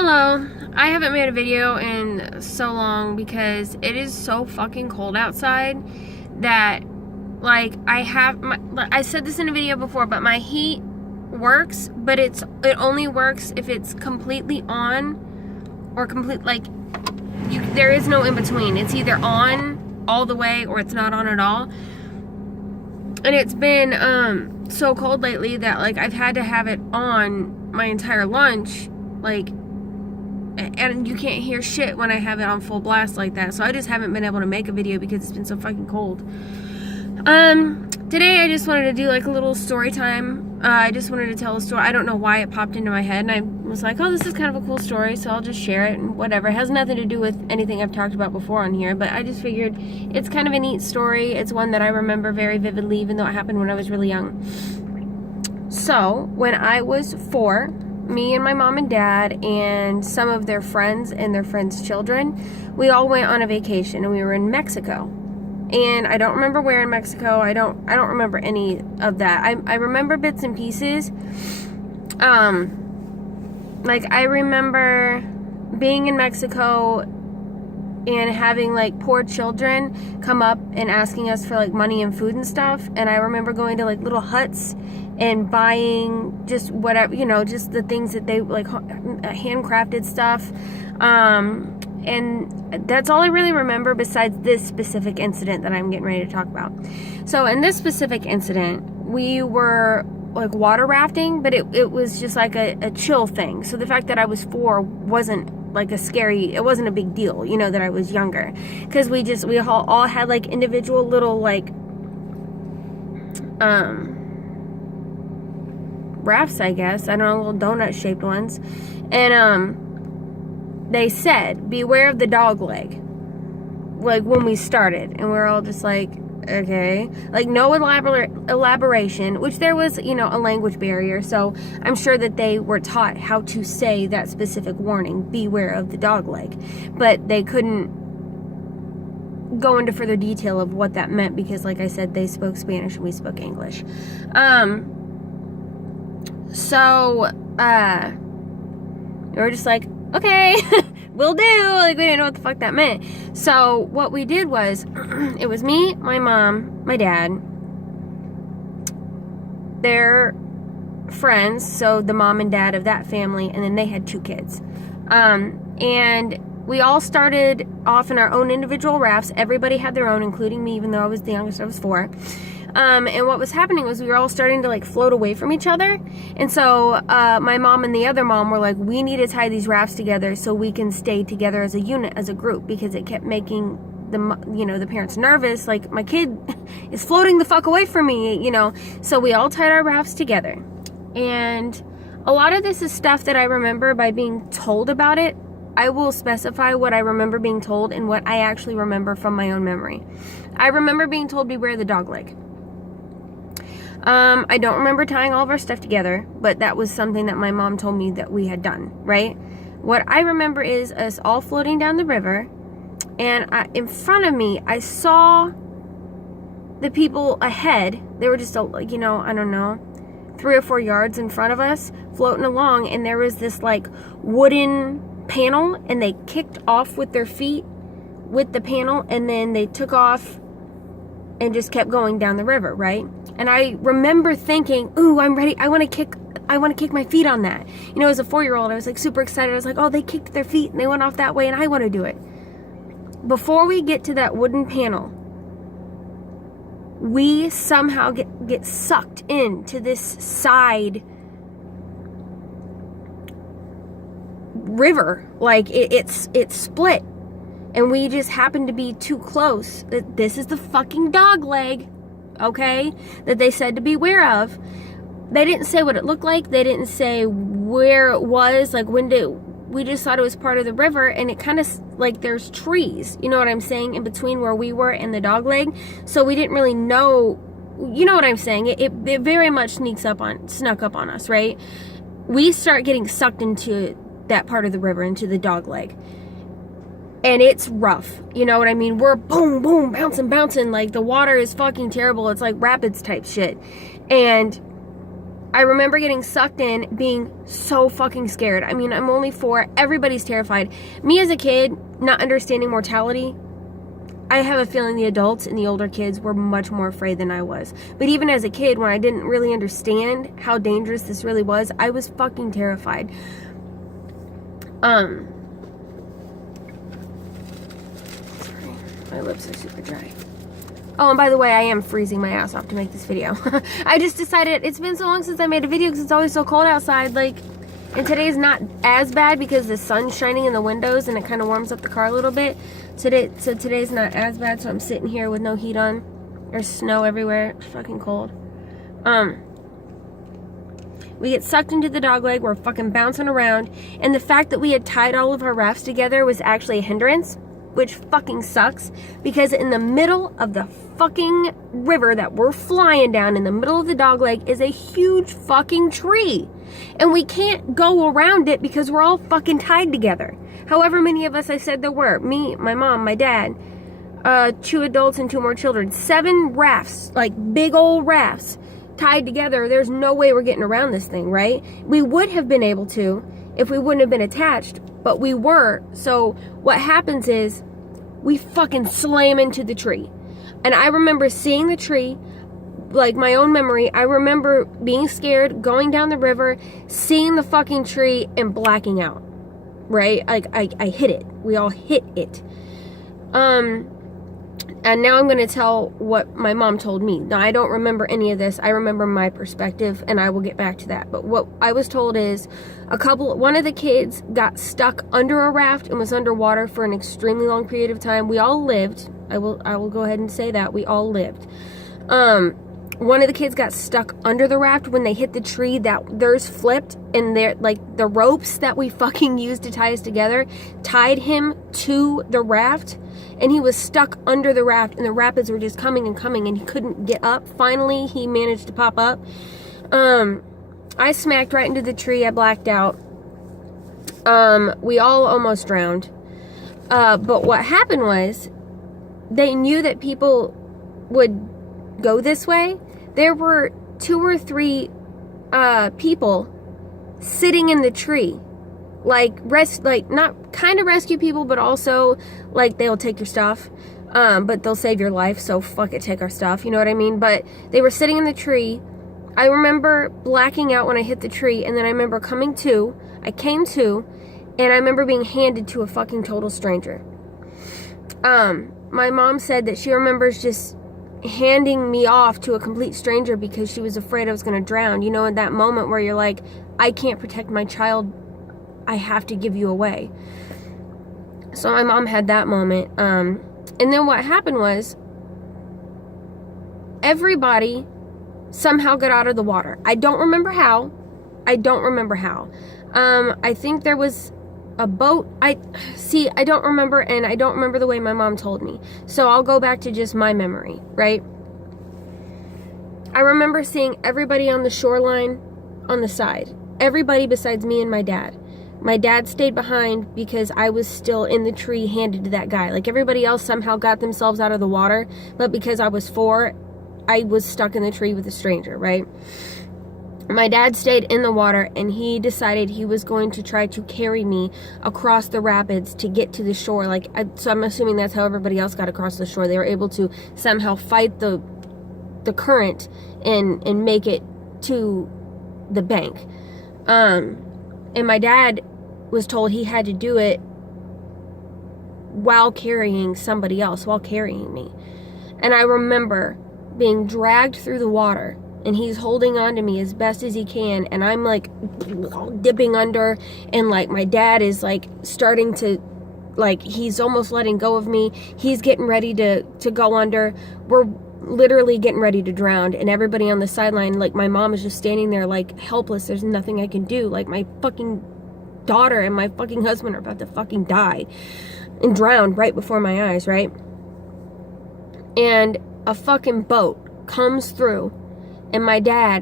Hello. I haven't made a video in so long because it is so fucking cold outside that, like, I said this in a video before, but my heat works, but it only works if it's completely on or there is no in between. It's either on all the way or it's not on at all. And it's been so cold lately that, like, I've had to have it on my entire lunch, like, and you can't hear shit when I have it on full blast like that. So I just haven't been able to make a video because it's been so fucking cold. Today I just wanted to do like a little story time. I just wanted to tell a story. I don't know why it popped into my head, and I was like, oh, this is kind of a cool story, so I'll just share it and whatever. It has nothing to do with anything I've talked about before on here, but I just figured it's kind of a neat story. It's one that I remember very vividly, even though it happened when I was really young. So, when I was 4, me and my mom and dad and some of their friends and their friends' children, we all went on a vacation, and we were in Mexico. And I don't remember where in Mexico. I don't remember any of that. I remember bits and pieces. Like, I remember being in Mexico and having, like, poor children come up and asking us for, like, money and food and stuff. And I remember going to, like, little huts and buying just whatever, you know, just the things that they, like, handcrafted stuff. And that's all I really remember besides this specific incident that I'm getting ready to talk about. So in this specific incident, we were, like, water rafting, but it was just like a chill thing. So the fact that I was 4 wasn't like it wasn't a big deal, you know, that I was younger. Because we all had, like, individual little, like, rafts, I guess. I don't know, little donut-shaped ones. And, they said, beware of the dog leg, like, when we started, and we're all just like, okay, like, no elaboration, which there was, you know, a language barrier, so I'm sure that they were taught how to say that specific warning, beware of the dog leg, but they couldn't go into further detail of what that meant because, like I said, they spoke Spanish and we spoke English. So we were just like, okay, will do. Like, we didn't know what the fuck that meant. So what we did was, it was me, my mom, my dad, their friends, so the mom and dad of that family, and then they had 2 kids. And we all started off in our own individual rafts. Everybody had their own, including me, even though I was the youngest. I was 4. And what was happening was we were all starting to, like, float away from each other. And so my mom and the other mom were like, we need to tie these rafts together so we can stay together as a unit, as a group, because it kept making the parents nervous. Like, my kid is floating the fuck away from me, you know. So we all tied our rafts together. And a lot of this is stuff that I remember by being told about it. I will specify what I remember being told and what I actually remember from my own memory. I remember being told, beware the dog leg. I don't remember tying all of our stuff together, but that was something that my mom told me that we had done, right? What I remember is us all floating down the river, and in front of me, I saw the people ahead. They were just, you know, I don't know, 3 or 4 yards in front of us, floating along, and there was this, like, wooden panel, and they kicked off with their feet with the panel, and then they took off and just kept going down the river, right? And I remember thinking, ooh, I'm ready. I want to kick my feet on that. You know, as a 4-year-old, I was, like, super excited. I was like, oh, they kicked their feet and they went off that way, and I want to do it. Before we get to that wooden panel, we somehow get sucked into this side river. Like, it's split. And we just happened to be too close. This is the fucking dog leg, okay, that they said to beware of. They didn't say what it looked like. They didn't say where it was. Like, we just thought it was part of the river, and it kind of, like, there's trees, you know what I'm saying, in between where we were and the dog leg. So we didn't really know, you know what I'm saying. It very much snuck up on us, right? We start getting sucked into that part of the river, into the dog leg. And it's rough, you know what I mean? We're boom, boom, bouncing, like, the water is fucking terrible. It's like rapids type shit. And I remember getting sucked in, being so fucking scared. I mean, I'm only 4. Everybody's terrified. Me as a kid, not understanding mortality, I have a feeling the adults and the older kids were much more afraid than I was. But even as a kid, when I didn't really understand how dangerous this really was, I was fucking terrified. Sorry, my lips are super dry. Oh, and by the way, I am freezing my ass off to make this video. I just decided, it's been so long since I made a video because it's always so cold outside, like, and today's not as bad because the sun's shining in the windows and it kind of warms up the car a little bit. So today's not as bad, so I'm sitting here with no heat on. There's snow everywhere. It's fucking cold. We get sucked into the dog leg. We're fucking bouncing around. And the fact that we had tied all of our rafts together was actually a hindrance, which fucking sucks, because in the middle of the fucking river that we're flying down, in the middle of the dog leg, is a huge fucking tree. And we can't go around it because we're all fucking tied together. However many of us I said there were. Me, my mom, my dad, 2 adults and 2 more children. 7 rafts, like big old rafts, tied together. There's no way we're getting around this thing, right? We would have been able to if we wouldn't have been attached, but we were. So what happens is we fucking slam into the tree. And I remember seeing the tree, like my own memory. I remember being scared, going down the river, seeing the fucking tree, and blacking out. Right? Like, I hit it. We all hit it. And now I'm going to tell what my mom told me. Now, I don't remember any of this. I remember my perspective, and I will get back to that. But what I was told is one of the kids got stuck under a raft and was underwater for an extremely long period of time. We all lived. I will go ahead and say that. We all lived. One of the kids got stuck under the raft when they hit the tree. That theirs flipped, and the ropes that we fucking used to tie us together tied him to the raft, and he was stuck under the raft, and the rapids were just coming and coming, and he couldn't get up. Finally, he managed to pop up. I smacked right into the tree. I blacked out. We all almost drowned. But what happened was, they knew that people would go this way. There were 2 or 3 people sitting in the tree, not kind of rescue people, but also like they'll take your stuff, but they'll save your life. So fuck it, take our stuff. You know what I mean? But they were sitting in the tree. I remember blacking out when I hit the tree, and then I remember coming to. I came to, and I remember being handed to a fucking total stranger. My mom said that she remembers just handing me off to a complete stranger because she was afraid I was going to drown. You know, in that moment where you're like, I can't protect my child, I have to give you away. So my mom had that moment. And then what happened was, everybody somehow got out of the water. I don't remember how. I think there was a boat. I don't remember, and I don't remember the way my mom told me. So I'll go back to just my memory, right? I remember seeing everybody on the shoreline on the side. Everybody besides me and my dad. My dad stayed behind because I was still in the tree handed to that guy. Like, everybody else somehow got themselves out of the water, but because I was 4, I was stuck in the tree with a stranger, right? My dad stayed in the water, and he decided he was going to try to carry me across the rapids to get to the shore. So I'm assuming that's how everybody else got across the shore. They were able to somehow fight the current and make it to the bank. And my dad was told he had to do it while carrying somebody else, while carrying me. And I remember being dragged through the water, and he's holding on to me as best as he can, and I'm like dipping under, and like my dad is like starting to, like, he's almost letting go of me. He's getting ready to go under. We're literally getting ready to drown, and everybody on the sideline, like my mom is just standing there like helpless. There's nothing I can do. Like, my fucking daughter and my fucking husband are about to fucking die and drown right before my eyes, right? And a fucking boat comes through, and my dad